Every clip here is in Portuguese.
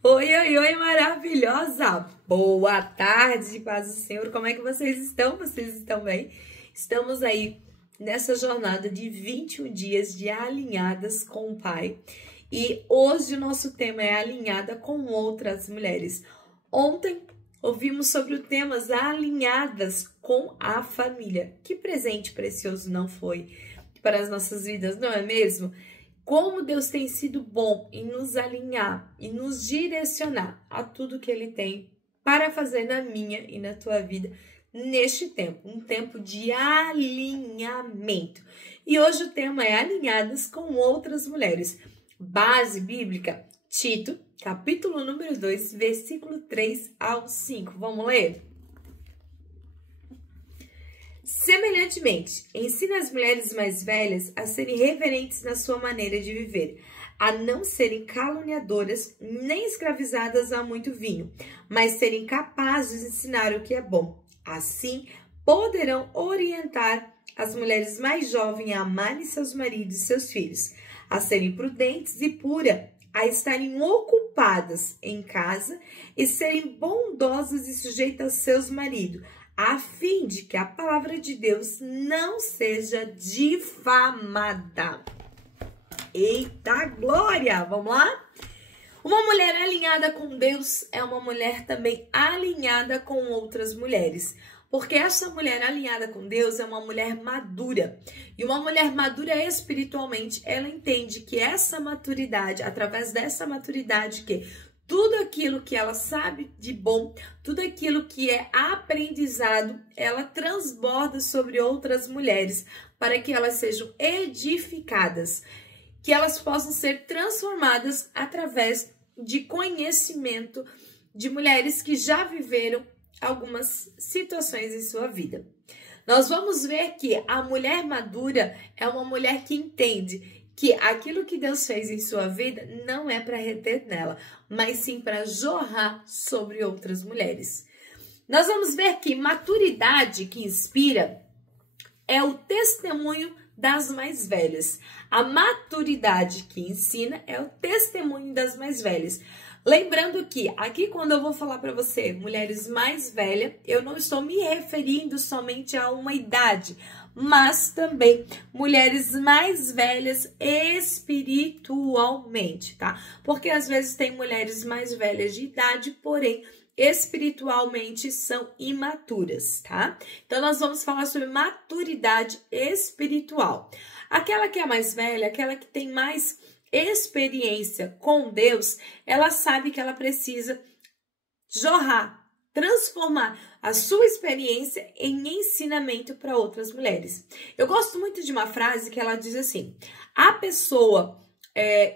Oi, oi, oi, maravilhosa! Boa tarde, paz do Senhor. Como é que vocês estão? Vocês estão bem? Estamos aí nessa jornada de 21 dias de alinhadas com o Pai. E hoje o nosso tema é alinhada com outras mulheres. Ontem ouvimos sobre o tema alinhadas com a família. Que presente precioso não foi para as nossas vidas, não é mesmo? Como Deus tem sido bom em nos alinhar e nos direcionar a tudo que Ele tem para fazer na minha e na tua vida neste tempo, um tempo de alinhamento. E hoje o tema é alinhadas com outras mulheres. Base bíblica, Tito, capítulo número 2, versículo 3 ao 5. Vamos ler? Semelhantemente, ensina as mulheres mais velhas a serem reverentes na sua maneira de viver, a não serem caluniadoras nem escravizadas a muito vinho, mas serem capazes de ensinar o que é bom. Assim, poderão orientar as mulheres mais jovens a amarem seus maridos e seus filhos, a serem prudentes e puras, a estarem ocupadas em casa e serem bondosas e sujeitas aos seus maridos, a fim de que a palavra de Deus não seja difamada. Eita glória! Vamos lá? Uma mulher alinhada com Deus é uma mulher também alinhada com outras mulheres. Porque essa mulher alinhada com Deus é uma mulher madura. E uma mulher madura espiritualmente, ela entende que essa maturidade, através dessa maturidade que tudo aquilo que ela sabe de bom, tudo aquilo que é aprendizado, ela transborda sobre outras mulheres para que elas sejam edificadas, que elas possam ser transformadas através de conhecimento de mulheres que já viveram algumas situações em sua vida. Nós vamos ver que a mulher madura é uma mulher que entende que aquilo que Deus fez em sua vida não é para reter nela, mas sim para jorrar sobre outras mulheres. Nós vamos ver que maturidade que inspira é o testemunho das mais velhas. A maturidade que ensina é o testemunho das mais velhas. Lembrando que aqui quando eu vou falar para você, mulheres mais velhas, eu não estou me referindo somente a uma idade, mas também mulheres mais velhas espiritualmente, tá? Porque às vezes tem mulheres mais velhas de idade, porém espiritualmente são imaturas, tá? Então nós vamos falar sobre maturidade espiritual. Aquela que é mais velha, aquela que tem mais experiência com Deus, ela sabe que ela precisa jorrar, transformar a sua experiência em ensinamento para outras mulheres. Eu gosto muito de uma frase que ela diz assim: a pessoa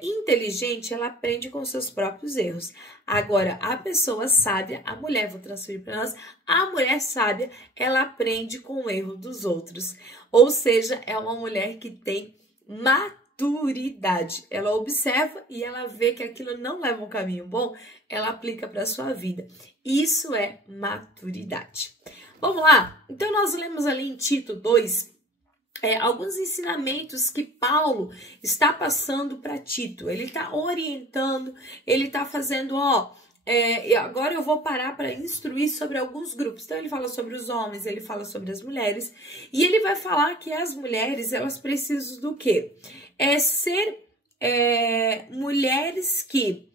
inteligente, ela aprende com seus próprios erros. Agora, a pessoa sábia, a mulher, vou transferir para nós, a mulher sábia, ela aprende com o erro dos outros. Ou seja, é uma mulher que tem maturidade. Ela observa e ela vê que aquilo não leva um caminho bom, ela aplica para a sua vida. Isso é maturidade. Vamos lá? Então, nós lemos ali em Tito 2, alguns ensinamentos que Paulo está passando para Tito. Ele está orientando, ele está fazendo, agora eu vou parar para instruir sobre alguns grupos. Então ele fala sobre os homens, ele fala sobre as mulheres, e ele vai falar que as mulheres, elas precisam do quê? Ser mulheres que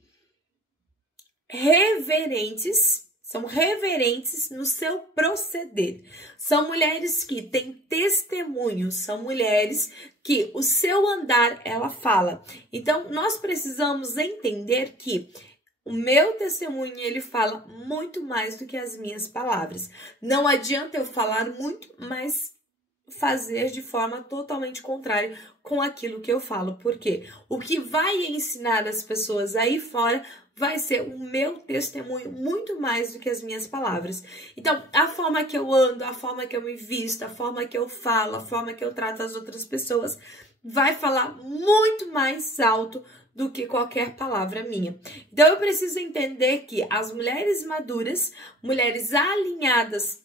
são reverentes no seu proceder. São mulheres que têm testemunho, são mulheres que o seu andar ela fala. Então, nós precisamos entender que o meu testemunho, ele fala muito mais do que as minhas palavras. Não adianta eu falar muito, mas fazer de forma totalmente contrária com aquilo que eu falo. Porque o que vai ensinar as pessoas aí fora vai ser o meu testemunho muito mais do que as minhas palavras. Então, a forma que eu ando, a forma que eu me visto, a forma que eu falo, a forma que eu trato as outras pessoas, vai falar muito mais alto do que qualquer palavra minha. Então, eu preciso entender que as mulheres maduras, mulheres alinhadas,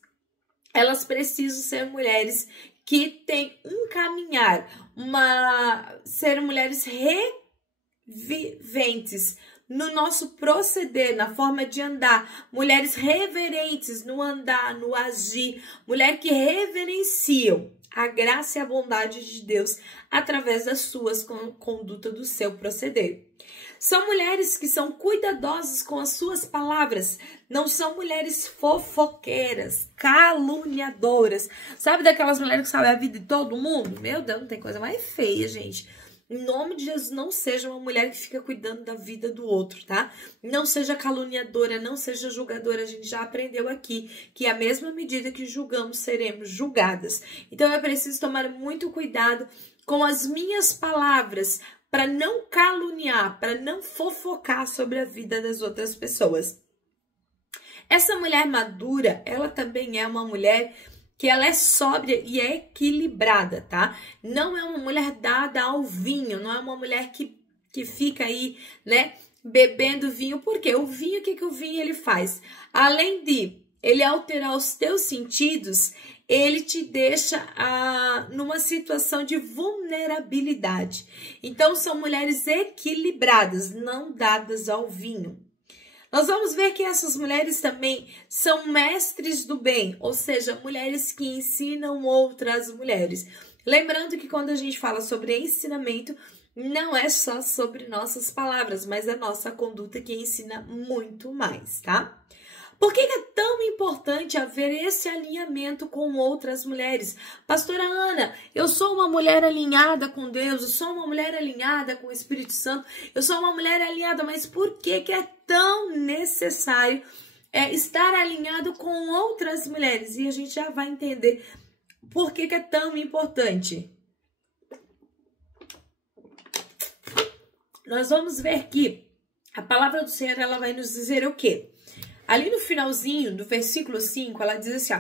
elas precisam ser mulheres que têm um caminhar, ser mulheres viventes no nosso proceder, na forma de andar, mulheres reverentes no andar, no agir, mulheres que reverenciam a graça e a bondade de Deus através das suas condutas, do seu proceder. São mulheres que são cuidadosas com as suas palavras, não são mulheres fofoqueiras, caluniadoras. Sabe daquelas mulheres que sabem a vida de todo mundo? Meu Deus, não tem coisa mais feia, gente. Em nome de Jesus, não seja uma mulher que fica cuidando da vida do outro, tá? Não seja caluniadora, não seja julgadora. A gente já aprendeu aqui que à mesma medida que julgamos, seremos julgadas. Então, eu preciso tomar muito cuidado com as minhas palavras para não caluniar, para não fofocar sobre a vida das outras pessoas. Essa mulher madura, ela também é uma mulher que ela é sóbria e é equilibrada, tá? Não é uma mulher dada ao vinho, não é uma mulher que fica aí, né, bebendo vinho. Por quê? O vinho, o que o vinho ele faz? Além de ele alterar os teus sentidos, ele te deixa numa situação de vulnerabilidade. Então, são mulheres equilibradas, não dadas ao vinho. Nós vamos ver que essas mulheres também são mestres do bem, ou seja, mulheres que ensinam outras mulheres. Lembrando que quando a gente fala sobre ensinamento, não é só sobre nossas palavras, mas a nossa conduta que ensina muito mais, tá? Por que é tão importante haver esse alinhamento com outras mulheres? Pastora Ana, eu sou uma mulher alinhada com Deus, eu sou uma mulher alinhada com o Espírito Santo, eu sou uma mulher alinhada, mas por que é tão necessário estar alinhado com outras mulheres? E a gente já vai entender por que é tão importante. Nós vamos ver que a palavra do Senhor, ela vai nos dizer o quê? Ali no finalzinho do versículo 5, ela diz assim,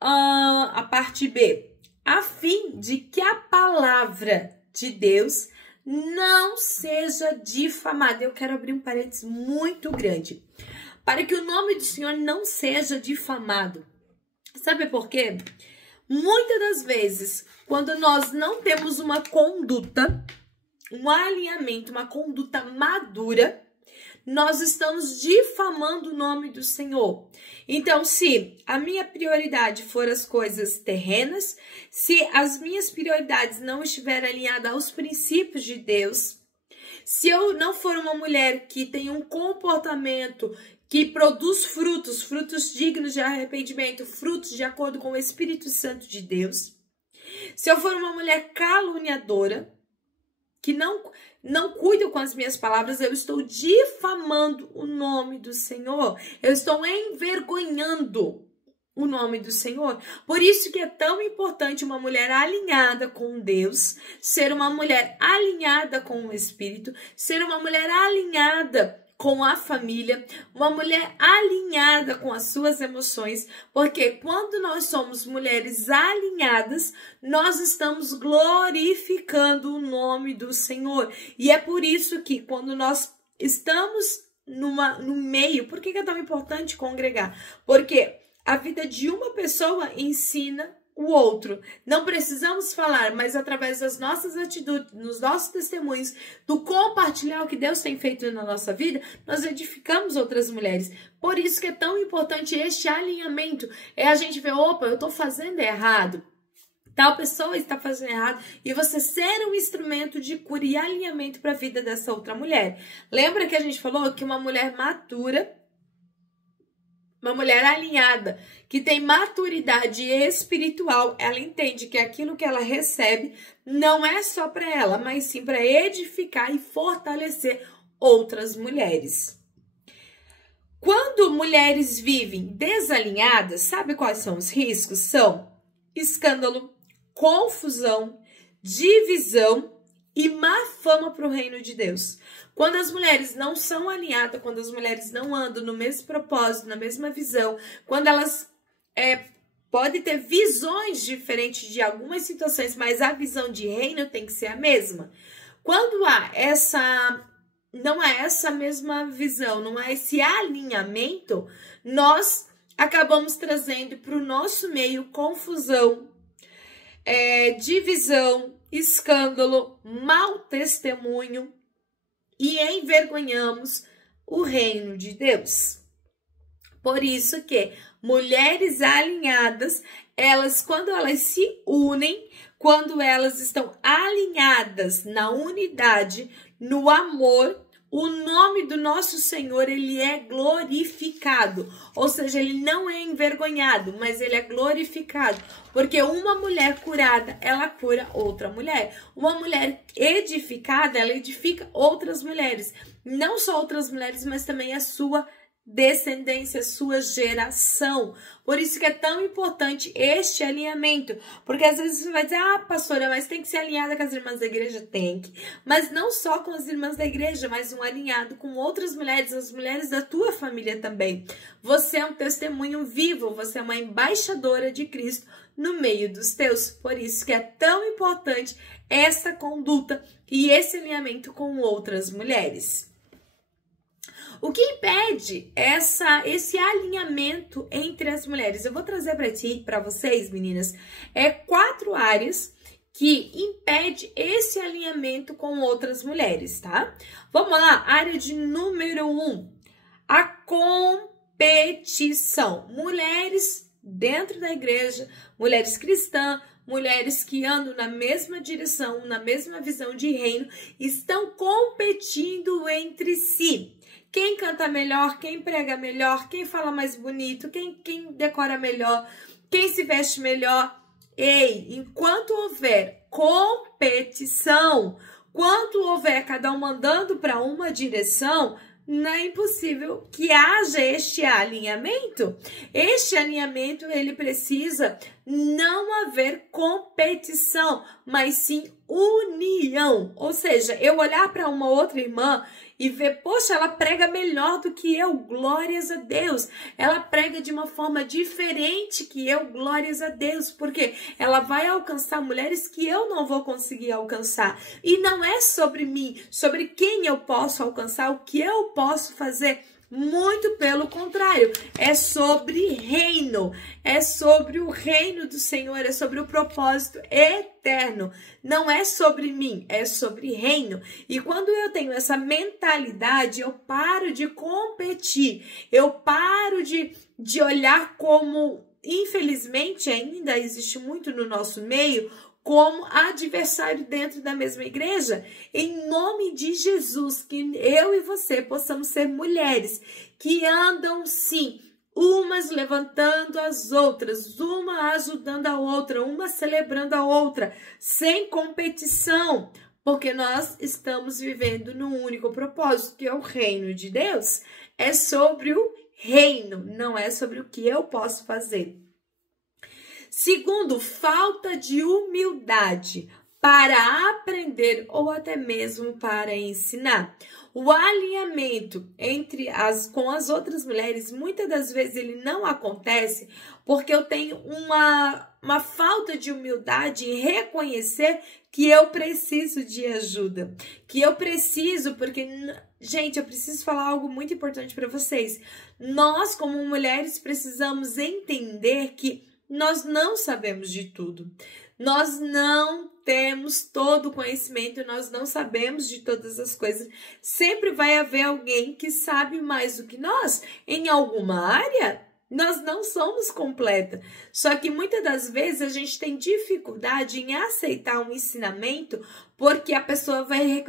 a parte B, a fim de que a palavra de Deus não seja difamada. Eu quero abrir um parênteses muito grande. Para que o nome do Senhor não seja difamado. Sabe por quê? Muitas das vezes, quando nós não temos uma conduta, um alinhamento, uma conduta madura, nós estamos difamando o nome do Senhor. Então, se a minha prioridade for as coisas terrenas, se as minhas prioridades não estiverem alinhadas aos princípios de Deus, se eu não for uma mulher que tem um comportamento que produz frutos dignos de arrependimento, frutos de acordo com o Espírito Santo de Deus, se eu for uma mulher caluniadora, que não cuido com as minhas palavras, eu estou difamando o nome do Senhor. Eu estou envergonhando o nome do Senhor. Por isso que é tão importante uma mulher alinhada com Deus, ser uma mulher alinhada com o Espírito, ser uma mulher alinhada com a família, uma mulher alinhada com as suas emoções, porque quando nós somos mulheres alinhadas, nós estamos glorificando o nome do Senhor. E é por isso que quando nós estamos no meio, por que é tão importante congregar? Porque a vida de uma pessoa ensina o outro. Não precisamos falar, mas através das nossas atitudes, nos nossos testemunhos, do compartilhar o que Deus tem feito na nossa vida, nós edificamos outras mulheres. Por isso que é tão importante este alinhamento. É a gente ver, opa, eu estou fazendo errado. Tal pessoa está fazendo errado. E você ser um instrumento de cura e alinhamento para a vida dessa outra mulher. Lembra que a gente falou que uma mulher matura, uma mulher alinhada, que tem maturidade espiritual, ela entende que aquilo que ela recebe não é só para ela, mas sim para edificar e fortalecer outras mulheres. Quando mulheres vivem desalinhadas, sabe quais são os riscos? São escândalo, confusão, divisão e má fama para o reino de Deus. Quando as mulheres não são alinhadas, quando as mulheres não andam no mesmo propósito, na mesma visão, quando elas podem ter visões diferentes de algumas situações, mas a visão de reino tem que ser a mesma. Quando não há essa mesma visão, não há esse alinhamento, nós acabamos trazendo para o nosso meio confusão, divisão, escândalo, mau testemunho. e envergonhamos o reino de Deus. Por isso que mulheres alinhadas, quando elas se unem, quando elas estão alinhadas na unidade, no amor, o nome do nosso Senhor, ele é glorificado. Ou seja, ele não é envergonhado, mas ele é glorificado. Porque uma mulher curada, ela cura outra mulher. Uma mulher edificada, ela edifica outras mulheres. Não só outras mulheres, mas também a sua descendência, sua geração. Por isso que é tão importante este alinhamento, porque às vezes você vai dizer, pastora, mas tem que ser alinhada com as irmãs da igreja? Tem que, mas não só com as irmãs da igreja, mas um alinhado com outras mulheres, as mulheres da tua família também. Você é um testemunho vivo, você é uma embaixadora de Cristo no meio dos teus, por isso que é tão importante essa conduta e esse alinhamento com outras mulheres. O que impede esse alinhamento entre as mulheres? Eu vou trazer para vocês, meninas, 4 áreas que impede esse alinhamento com outras mulheres, tá? Vamos lá, área de número 1, a competição. Mulheres dentro da igreja, mulheres cristãs, mulheres que andam na mesma direção, na mesma visão de reino, estão competindo entre si. Quem canta melhor, quem prega melhor, quem fala mais bonito, quem decora melhor, quem se veste melhor. Ei, enquanto houver competição, enquanto houver cada um andando para uma direção, não é impossível que haja este alinhamento. Este alinhamento, ele precisa não haver competição, mas sim união. Ou seja, eu olhar para uma outra irmã e ver, poxa, ela prega melhor do que eu, glórias a Deus. Ela prega de uma forma diferente que eu, glórias a Deus, porque ela vai alcançar mulheres que eu não vou conseguir alcançar. E não é sobre mim, sobre quem eu posso alcançar, o que eu posso fazer. Muito pelo contrário, é sobre reino, é sobre o reino do Senhor, é sobre o propósito eterno. Não é sobre mim, é sobre reino. E quando eu tenho essa mentalidade, eu paro de competir, eu paro de olhar como, infelizmente, ainda existe muito no nosso meio, como adversário dentro da mesma igreja. Em nome de Jesus, que eu e você possamos ser mulheres que andam sim, umas levantando as outras, uma ajudando a outra, uma celebrando a outra, sem competição, porque nós estamos vivendo num único propósito, que é o reino de Deus. É sobre o reino, não é sobre o que eu posso fazer. Segundo, falta de humildade para aprender ou até mesmo para ensinar. O alinhamento com as outras mulheres, muitas das vezes ele não acontece porque eu tenho uma falta de humildade em reconhecer que eu preciso de ajuda. Que eu preciso, porque, gente, eu preciso falar algo muito importante para vocês. Nós, como mulheres, precisamos entender que nós não sabemos de tudo. Nós não temos todo o conhecimento, nós não sabemos de todas as coisas. Sempre vai haver alguém que sabe mais do que nós. Em alguma área, nós não somos completa. Só que muitas das vezes a gente tem dificuldade em aceitar um ensinamento porque a pessoa vai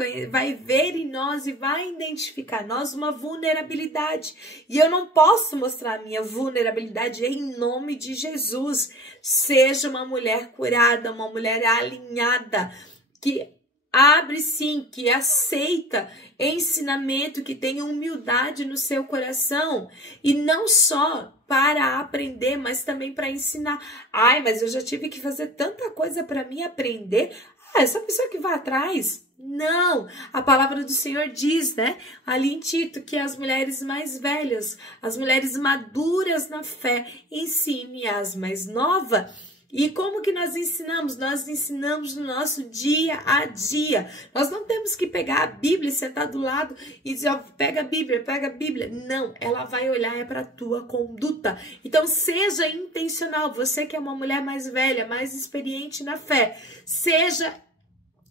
ver em nós e vai identificar em nós uma vulnerabilidade. E eu não posso mostrar a minha vulnerabilidade em nome de Jesus. Seja uma mulher curada, uma mulher alinhada, que abre sim, que aceita ensinamento, que tem humildade no seu coração. E não só para aprender, mas também para ensinar. Ai, mas eu já tive que fazer tanta coisa para mim aprender. Essa pessoa que vai atrás. Não, a palavra do Senhor diz, né, ali em Tito, que as mulheres mais velhas, as mulheres maduras na fé, ensinem as mais novas. E como que nós ensinamos? Nós ensinamos no nosso dia a dia. Nós não temos que pegar a Bíblia e sentar do lado e dizer, ó, pega a Bíblia, pega a Bíblia. Não, ela vai olhar para a tua conduta. Então, seja intencional. Você que é uma mulher mais velha, mais experiente na fé, seja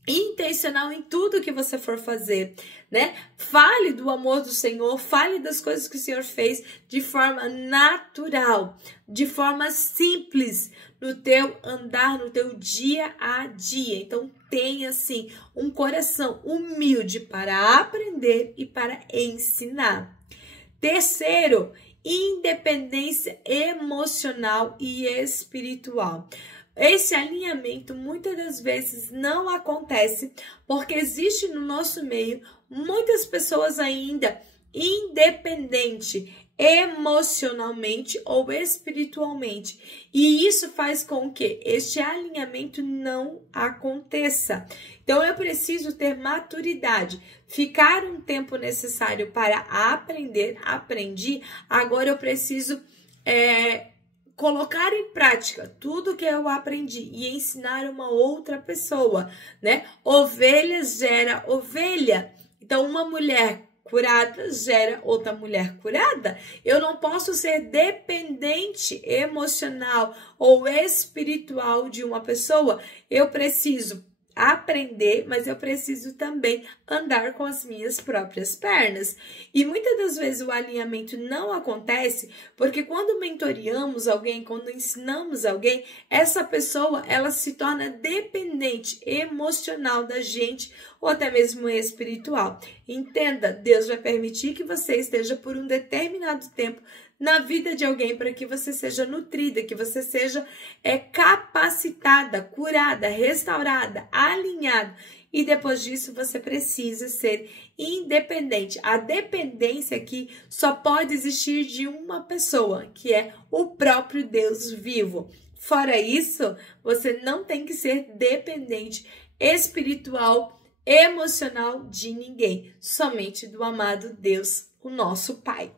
intencional em tudo que você for fazer, né? Fale do amor do Senhor, fale das coisas que o Senhor fez de forma natural, de forma simples, no teu andar, no teu dia a dia. Então, tenha, assim, um coração humilde para aprender e para ensinar. Terceiro, independência emocional e espiritual. Esse alinhamento muitas das vezes não acontece porque existe no nosso meio muitas pessoas ainda independentes emocionalmente ou espiritualmente. E isso faz com que este alinhamento não aconteça. Então, eu preciso ter maturidade, ficar um tempo necessário para aprender, aprendi, agora eu preciso colocar em prática tudo que eu aprendi e ensinar uma outra pessoa, né? Ovelha gera ovelha. Então, uma mulher curada gera outra mulher curada. Eu não posso ser dependente emocional ou espiritual de uma pessoa. Eu preciso aprender, mas eu preciso também andar com as minhas próprias pernas. E muitas das vezes o alinhamento não acontece porque quando mentoreamos alguém, quando ensinamos alguém, essa pessoa ela se torna dependente emocional da gente ou até mesmo espiritual. Entenda, Deus vai permitir que você esteja por um determinado tempo na vida de alguém para que você seja nutrida, que você seja capacitada, curada, restaurada, alinhada. E depois disso você precisa ser independente. A dependência aqui só pode existir de uma pessoa, que é o próprio Deus vivo. Fora isso, você não tem que ser dependente espiritual, emocional de ninguém, somente do amado Deus, o nosso Pai.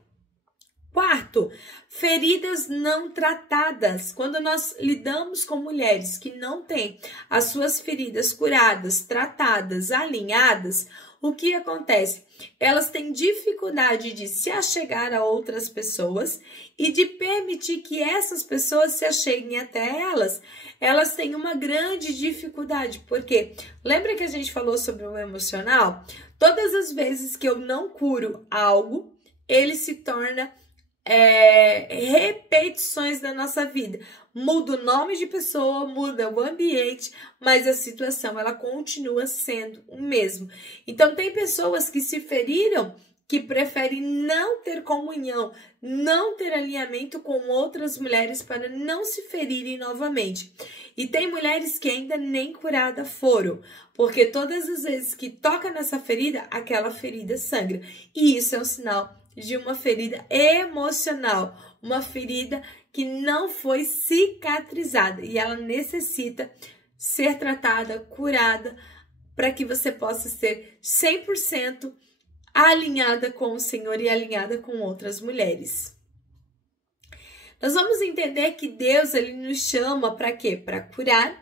Quarto, feridas não tratadas. Quando nós lidamos com mulheres que não têm as suas feridas curadas, tratadas, alinhadas, o que acontece? Elas têm dificuldade de se achegar a outras pessoas e de permitir que essas pessoas se acheguem até elas. Elas têm uma grande dificuldade, porque lembra que a gente falou sobre o emocional? Todas as vezes que eu não curo algo, ele se torna repetições da nossa vida. Muda o nome de pessoa, muda o ambiente, mas a situação ela continua sendo o mesmo. Então tem pessoas que se feriram, que preferem não ter comunhão, não ter alinhamento com outras mulheres para não se ferirem novamente. E tem mulheres que ainda nem curada foram, porque todas as vezes que toca nessa ferida, aquela ferida sangra. E isso é um sinal de uma ferida emocional, uma ferida que não foi cicatrizada e ela necessita ser tratada, curada, para que você possa ser 100% alinhada com o Senhor e alinhada com outras mulheres. Nós vamos entender que Deus ele nos chama para quê? Para curar,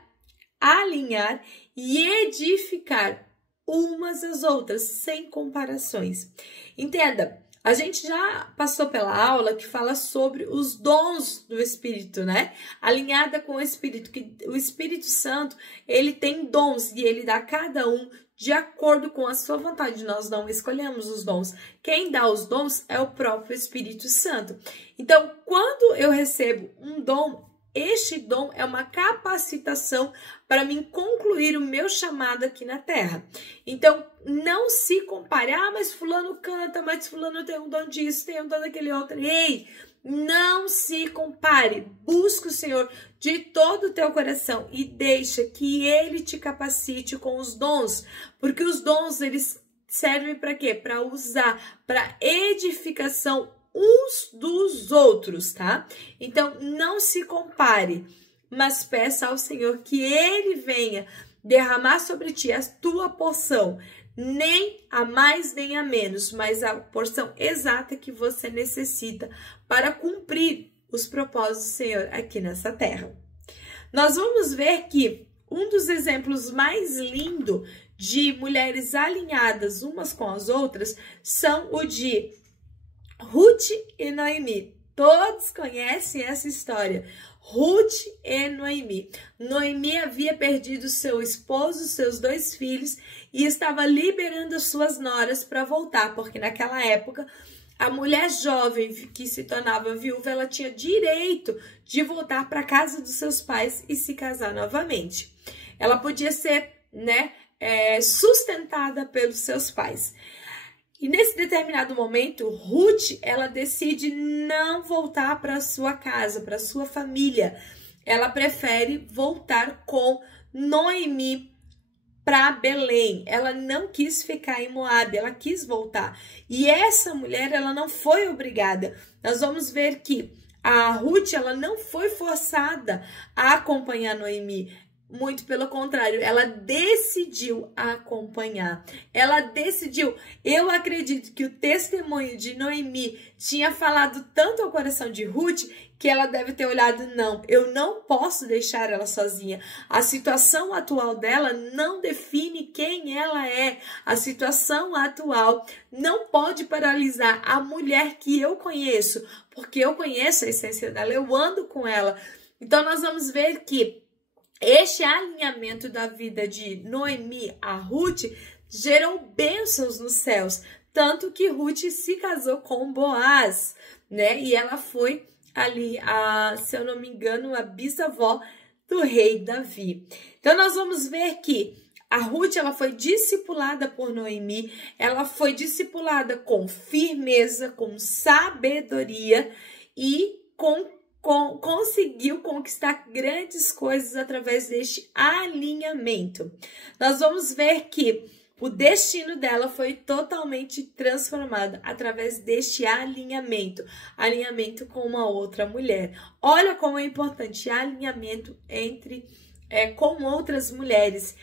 alinhar e edificar umas às outras, sem comparações. Entenda, a gente já passou pela aula que fala sobre os dons do Espírito, né? Alinhada com o Espírito, que o Espírito Santo, ele tem dons e ele dá a cada um de acordo com a sua vontade. Nós não escolhemos os dons. Quem dá os dons é o próprio Espírito Santo. Então, quando eu recebo um dom, este dom é uma capacitação para mim concluir o meu chamado aqui na terra. Então, não se compare. Ah, mas fulano canta, mas fulano tem um dom disso, tem um dom daquele outro. Ei, não se compare. Busca o Senhor de todo o teu coração e deixa que Ele te capacite com os dons. Porque os dons, eles servem para quê? Para usar, para edificação uns dos outros, tá? Então, não se compare, mas peça ao Senhor que Ele venha derramar sobre ti a tua porção, nem a mais nem a menos, mas a porção exata que você necessita para cumprir os propósitos do Senhor aqui nessa terra. Nós vamos ver que um dos exemplos mais lindos de mulheres alinhadas umas com as outras são o de Ruth e Noemi. Todos conhecem essa história. Ruth e Noemi. Noemi havia perdido seu esposo, seus 2 filhos e estava liberando suas noras para voltar, porque naquela época a mulher jovem que se tornava viúva, ela tinha direito de voltar para a casa dos seus pais e se casar novamente. Ela podia ser, sustentada pelos seus pais. E nesse determinado momento, Ruth, ela decide não voltar para sua casa, para sua família. Ela prefere voltar com Noemi para Belém. Ela não quis ficar em Moabe, ela quis voltar. E essa mulher, ela não foi obrigada. Nós vamos ver que a Ruth, ela não foi forçada a acompanhar Noemi. Muito pelo contrário, ela decidiu acompanhar. Ela decidiu. Eu acredito que o testemunho de Noemi tinha falado tanto ao coração de Ruth que ela deve ter olhado, não, eu não posso deixar ela sozinha. A situação atual dela não define quem ela é. A situação atual não pode paralisar a mulher que eu conheço, porque eu conheço a essência dela, eu ando com ela. Então nós vamos ver que este alinhamento da vida de Noemi a Ruth gerou bênçãos nos céus, tanto que Ruth se casou com Boaz, E ela foi ali, se eu não me engano, a bisavó do rei Davi. Então nós vamos ver que a Ruth, ela foi discipulada por Noemi, ela foi discipulada com firmeza, com sabedoria e conseguiu conquistar grandes coisas através deste alinhamento. Nós vamos ver que o destino dela foi totalmente transformado através deste alinhamento com uma outra mulher. Olha como é importante alinhamento com outras mulheres.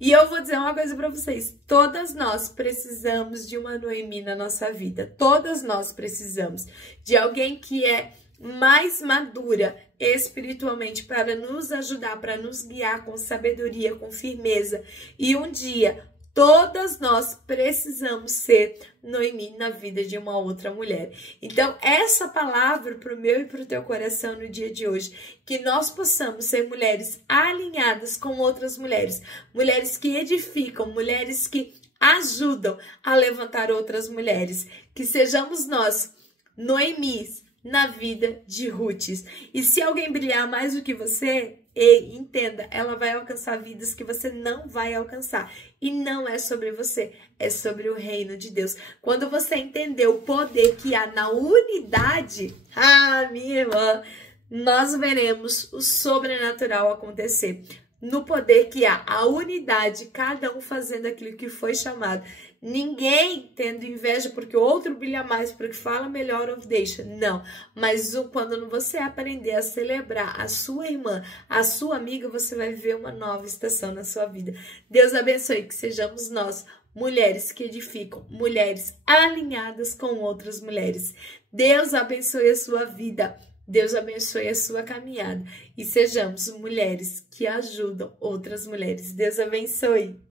E eu vou dizer uma coisa para vocês, todas nós precisamos de uma Noemi na nossa vida, todas nós precisamos de alguém que é mais madura espiritualmente para nos ajudar, para nos guiar com sabedoria, com firmeza. E um dia, todas nós precisamos ser Noemi na vida de uma outra mulher. Então, essa palavra para o meu e para o teu coração no dia de hoje, que nós possamos ser mulheres alinhadas com outras mulheres, mulheres que edificam, mulheres que ajudam a levantar outras mulheres, que sejamos nós, Noemis, na vida de Ruth. E se alguém brilhar mais do que você, entenda, ela vai alcançar vidas que você não vai alcançar. E não é sobre você, é sobre o reino de Deus. Quando você entender o poder que há na unidade, minha irmã, nós veremos o sobrenatural acontecer. No poder que há a unidade, cada um fazendo aquilo que foi chamado. Ninguém tendo inveja porque o outro brilha mais, porque fala melhor ou deixa. Não, mas quando você aprender a celebrar a sua irmã, a sua amiga, você vai ver uma nova estação na sua vida. Deus abençoe, que sejamos nós, mulheres que edificam, mulheres alinhadas com outras mulheres. Deus abençoe a sua vida. Deus abençoe a sua caminhada. E sejamos mulheres que ajudam outras mulheres. Deus abençoe.